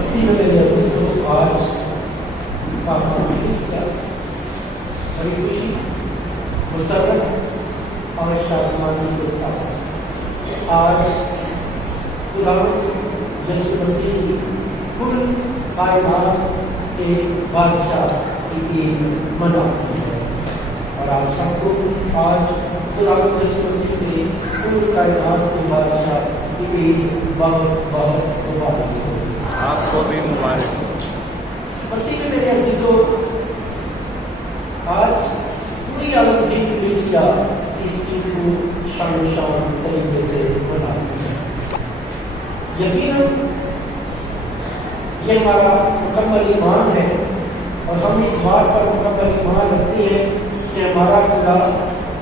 اسی میں میرے عزیزوں آج بڑی خوشی مسرت اور شادمانی کے ساتھ آج خدا یسوع مسیح کل کائنات کے بادشاہ کی عید مناتی ہے، اور آپ سب کو آج خدا یسوع مسیح کے کل کائنات کے بادشاہ کی عید بہت بہت مبارک ہو۔ آپ کو بھی مبارک ہو۔ مسیح میں میرے عزیزوں، آج پوری عالم کی کلیسیا اس چیز کو شان طریقے سے مناتی ہے۔ یقیناً یہ ہمارا مکمل ایمان ہے، اور ہم اس بات پر مکمل ایمان رکھتے ہیں کہ ہمارا خدا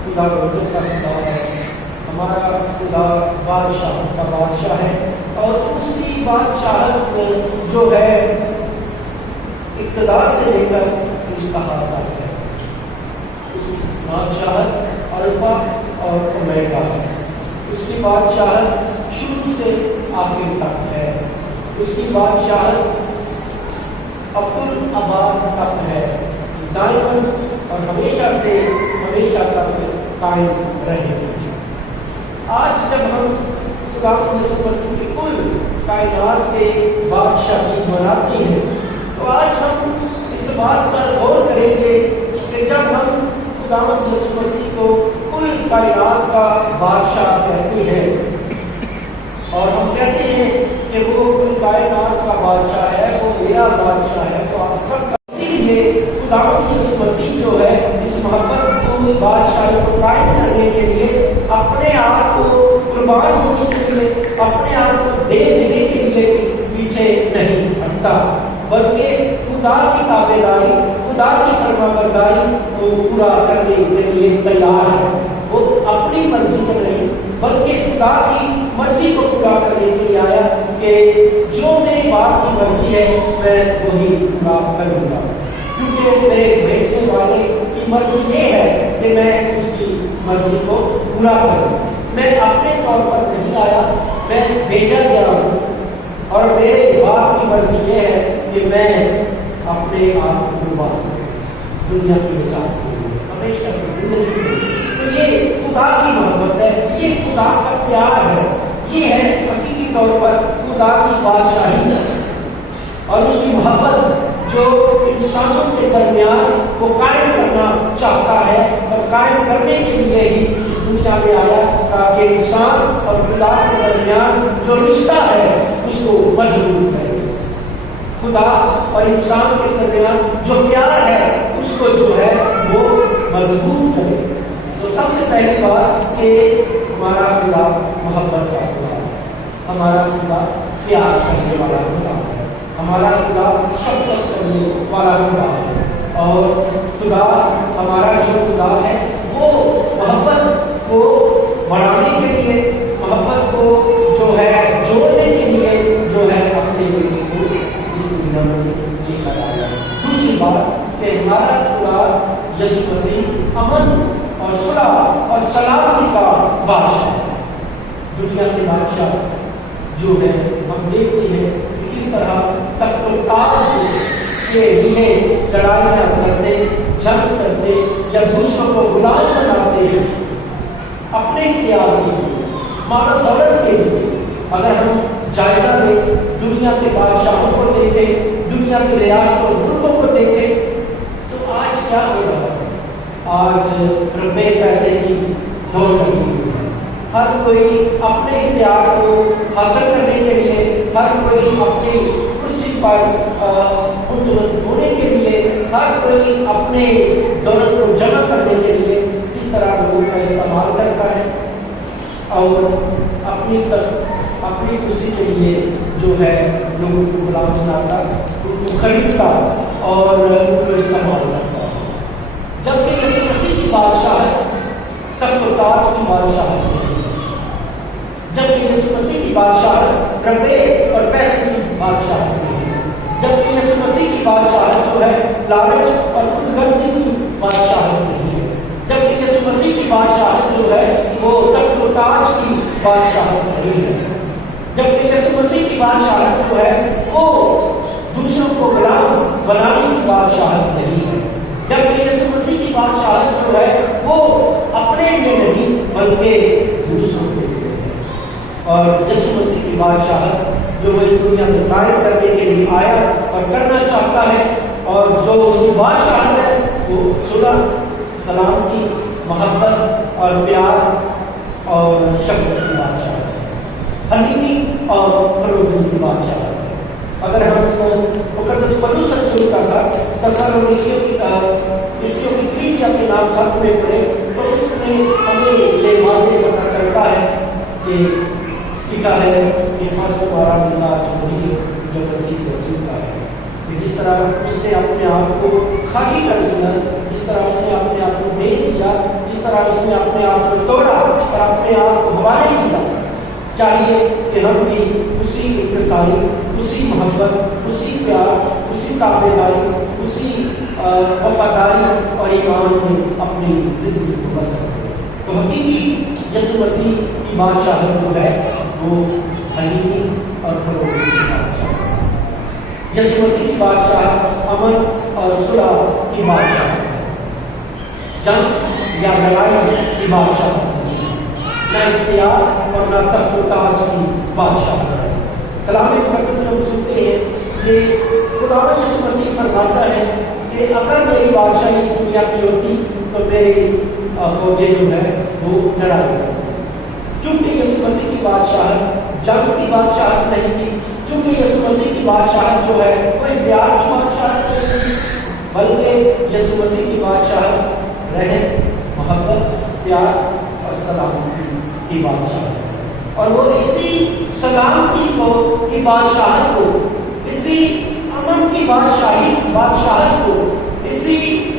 قدرت کا خدا ہے، ہمارا خدا بادشاہ کا بادشاہ ہے، اور اس کی بادشاہت جو ہے ابتدا سے لے کر انتہا تک ہے۔ اس کی بادشاہت الفا اور اومیگا ہے، اس کی بادشاہت شروع سے آخر تک ہے، اس کی بادشاہت عبدالآباد تک ہے، دائماً اور ہمیشہ سے ہمیشہ تک قائم رہے گی۔ آج جب ہم خدا یسوع مسیح کی کل کائنات کے بادشاہی مناتے ہیں، تو آج ہم اس بات پر غور کریں گے کہ جب ہم خدا یسوع مسیح کو کل کائنات کا بادشاہ کہتے ہیں، اور ہم کہتے ہیں کہ وہ کل کائنات کا بادشاہ ہے، وہ میرا بادشاہ ہے، تو آپ سب کا اسی لیے خدا یسوع مسیح جو ہے اس محبت کو بادشاہی کو قائم کرنے کے لیے اپنے آپ کو قربان ہونے کے لیے، اپنے آپ کو دے دینے کے لیے پیچھے نہیں ہٹتا، بلکہ خدا کی تابعداری، خدا کی فرمانبرداری کو پورا کرنے کے لیے تیار ہے۔ وہ اپنی مرضی کا نہیں بلکہ خدا کی مرضی کو پورا کرنے کے لیے آیا کہ جو میری باپ کی مرضی ہے میں وہی پورا کروں گا، کیونکہ میرے بھیجنے والے کی مرضی یہ ہے کہ میں اس کی مرضی کو پورا کروں۔ میں اپنے طور پر نہیں آیا، میں بھیجا گیا ہوں، اور میرے باپ کی مرضی یہ ہے کہ میں اپنے آپ کو قربان کروں دنیا کی نجات کے لیے، ہمیشہ کی زندگی کے لیے۔ تو یہ خدا کی محبت ہے، یہ خدا کا پیار ہے، یہ ہے حقیقی طور پر خدا کی بادشاہی اور اس کی محبت جو انسانوں کے درمیان وہ قائم کرنا چاہتا ہے، اور قائم کرنے کے لیے ہی اس دنیا میں آیا تاکہ انسان اور خدا کے درمیان جو رشتہ ہے اس کو مضبوط کرے۔ خدا اور انسان کے درمیان جو پیار ہے اس کو جو ہے وہ مضبوط کرے۔ تو سب سے پہلی بات کہ ہمارا خدا محبت کا خدا ہے، ہمارا خدا پیار کرنے والا خدا ہے، ہمارا خدا شفقت کرنے والا خدا ہے، اور خدا ہمارا جو خدا ہے وہ محبت کو بڑھانے کے لیے، محبت کو جو ہے جوڑنے کے لیے جو ہے اپنے بچے کو اس دنیا میں لے کر آیا۔ دوسری بات کہ ہمارا خدا یسوع مسیح امن اور صلح اور سلامتی کا بادشاہ ہے۔ دنیا کے بادشاہ جو ہے ہم دیکھتے ہیں کہ کس طرح تخت و تاج کے لیے لڑائیاں کرتے، جنگ کرتے یا دوسروں کو غلام بناتے ہیں اپنے اختیار کے لیے، مال و دولت کے لیے۔ اگر ہم جائزہ لیں، دنیا کے بادشاہوں کو دیکھیں، دنیا کے ریاستوں ملکوں کو دیکھیں، تو آج کیا ہو رہا ہے؟ آج روپے پیسے کی دوڑ لگی ہوئی ہے، ہر کوئی اپنے اختیار کو حاصل کرنے کے لیے، ہر کوئی اپنی کرسی پر منتظر ہونے کے لیے، ہر کوئی اپنے دولت کو جمع کرنے کے لیے اس طرح لوگوں کا استعمال کرتا ہے، اور اپنی کرسی کے لیے جو ہے لوگوں کو غلام بناتا، ان کو خریدتا اور ان کو استعمال کرتا ہے۔ جبکہ یسوع مسیح کی بادشاہت تخت و تاج کی بادشاہت ہے، جبکہ یسوع مسیح کی بادشاہت روپے اور پیسے کی بادشاہت ہے، جبکہ یسوع مسیح کی بادشاہت جو ہے لالچ اور خود غرضی کی بادشاہت نہیں ہے، جبکہ یسوع مسیح کی بادشاہت جو ہے وہ تخت و تاج کی بادشاہت نہیں ہے، جبکہ یسوع مسیح کی بادشاہت جو ہے وہ بنانے کی بادشاہت نہیں ہے، جبکہ یسوع مسیح کی بادشاہت جو ہے وہ اپنے لیے نہیں بلکہ دوسروں کے لیے ہے۔ اور یسوع مسیح کی بادشاہت جو وہ اس دنیا میں قائم کرنے کے لیے آیا اور کرنا چاہتا ہے، اور جو اس کی بادشاہت ہے وہ صلح، سلامتی، محبت اور پیار اور شفقت کی بادشاہت ہے، حلیمی اور فروغی کی بادشاہت ہے۔ اگر ہم مقدس پولس رسول کا تسالونیکیوں کی کلیسیا کے نام خط میں پڑھے تو اس میں ہمیں یہ واضح پتہ چلتا ہے کہ لکھا ہے کہ خاص دوبارہ مزاج وہی جو مسیح رسول کا ہے، کہ جس طرح اس نے اپنے آپ کو خالی کر دیا، جس طرح اس نے اپنے آپ کو دے دیا، جس طرح اس نے اپنے آپ کو توڑا اور اپنے آپ کو حوالے کیا، چاہیے کہ ہم بھی اسی انکساری، اسی محبت، اسی پیار، اسی تابع داری، اسی وفاداری اور ایمان میں اپنی زندگی کو بسر کریں۔ تو حقیقی یسوع مسیح کی بادشاہت جو ہے وہ حلیمی اور فروغی کی بادشاہت ہے۔ یسوع مسیح کی بادشاہت امن اور صلح کی بادشاہت ہے، جنگ یا لڑائی کی بادشاہت ہے، نہ اختیار اور نہ تخت و تاج کی بادشاہت ہے۔ کلام مقدس میں ہم سنتے ہیں کہ خدا یسوع مسیح فرماتا ہے کہ اگر میری بادشاہی اس دنیا کی ہوتی تو میری فوجیں جو ہے وہ لڑائی کرتی۔ چونکہ یسوع مسیح کی بادشاہت جنگ کی بادشاہت نہیں تھی، چونکہ یسوع مسیح کی بادشاہت جو ہے وہ اختیار کی بادشاہت نہیں تھی، بلکہ یسوع مسیح کی بادشاہت رحم، محبت، پیار اور سلامتی کی بادشاہت ہے۔ اور وہ اسی سلامتی کی بادشاہت کو، اسی امن کی بادشاہت کو، اسی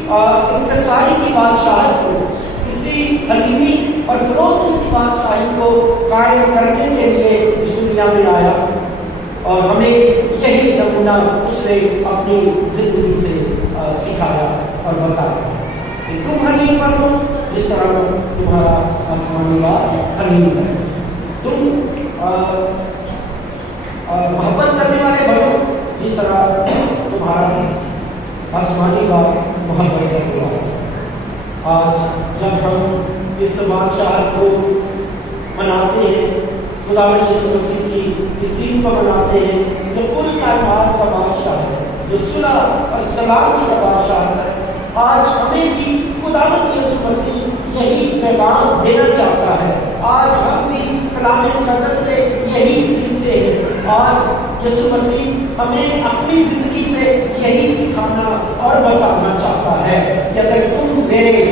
انکساری کی بادشاہت کو، اسی حلیمی اور فروغی کی بادشاہی کو قائم کرنے کے لیے اس دنیا میں آیا، اور ہمیں یہی نمونہ اس نے اپنی زندگی سے سکھایا اور بتایا کہ تم حلیم بنو جس طرح تمہارا آسمانی باپ حلیم ہے، تم محبت کرنے والے بنو جس طرح تمہارا آسمانی باپ محبت کرنے والا ہے۔ آج جب ہم اس بادشاہت کو مناتے ہیں، خدا یسوع مسیح کی اس دین کو مناتے ہیں جو کل کائنات کا بادشاہ ہے، جو صلح اور سلامتی کا بادشاہ ہے، آج ہمیں بھی خدا یسوع مسیح یہی پیغام دینا چاہتا ہے۔ آج ہم بھی کلام مقدس سے یہی سیکھتے ہیں۔ آج یسوع مسیح ہمیں اپنی زندگی سے یہی سکھانا اور بتانا چاہتا ہے کہ اگر تم میرے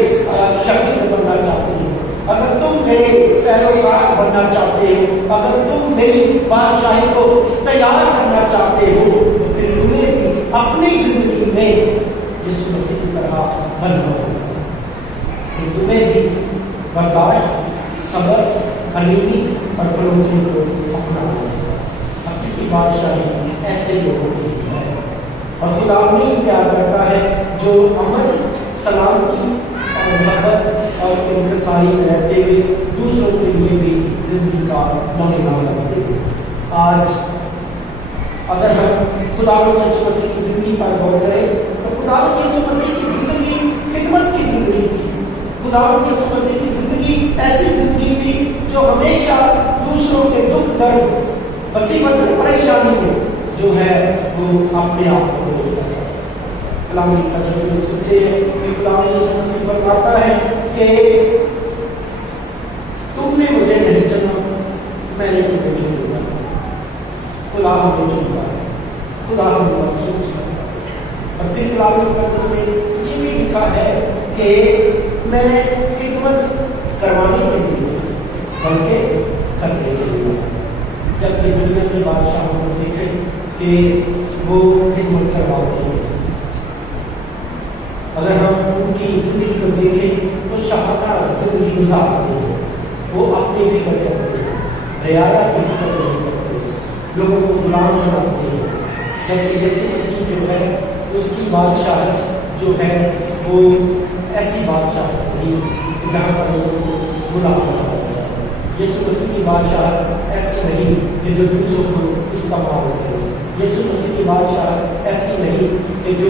شاگرد بننا چاہتے ہو، اگر تم میرے پیروکار بننا چاہتے ہو، اگر تم میری بادشاہی کو تیار کرنا چاہتے ہو، تو پھر تمہیں بھی اپنی زندگی میں یسوع مسیح کی طرح بننا ہوگا۔ تمہیں بھی برداشت، صبر، حلیمی اور فروغی کو اپنانا ہوگا۔ حقیقی بادشاہی ایسے لوگوں کے لیے ہے، اور خدا انہیں پیار کرتا ہے جو امن، سلامتی اور محبت اور انکساری میں رہتے ہوئے دوسروں کے لیے بھی زندگی کا نمونہ بنتے ہیں۔ آج اگر ہم خدا یسوع مسیح کی زندگی پر غور کریں تو خدا یسوع مسیح کی زندگی خدمت کی زندگی تھی۔ خدا یسوع مسیح کی زندگی ایسی زندگی تھی جو ہمیشہ دوسروں کے دکھ، درد، مصیبت اور پریشانی میں جو ہے وہ اپنے آپ کو دیتا ہے۔ کلام مقدس میں سنتے ہیں کہ خدا یسوع مسیح فرماتا ہے کہ تم نے مجھے نہیں چنا، میں نے تمہیں چنا۔ خدا ہمیں چنتا ہے، خدا ہمیں محسوس کرتا ہے۔ اور پھر کلام مقدس میں یہ بھی لکھا ہے کہ میں خدمت کروانے کے لیے بلکہ کرنے کے لیے، جبکہ دنیا کے بادشاہوں کو دیکھے کہ وہ خدمت کرواتے ہیں۔ اگر ہم ان کی زندگی کو دیکھیں تو شاہکار زندگی گزارتے ہیں، وہ اپنے بھی کرتے ہیں، رعایا بھی کرتے ہیں، لوگوں کو غلام بناتے ہیں، جبکہ یسوع مسیح جو ہے اس کی بادشاہت جو ہے وہ ایسی بادشاہت نہیں جہاں پر لوگوں کو غلام بناتا ہے۔ یسوع مسیح کی بادشاہت ایسی نہیں کہ جو دوسروں کو استعمال کرے۔ یسوع مسیح کی بادشاہت ایسی نہیں کہ کہ جو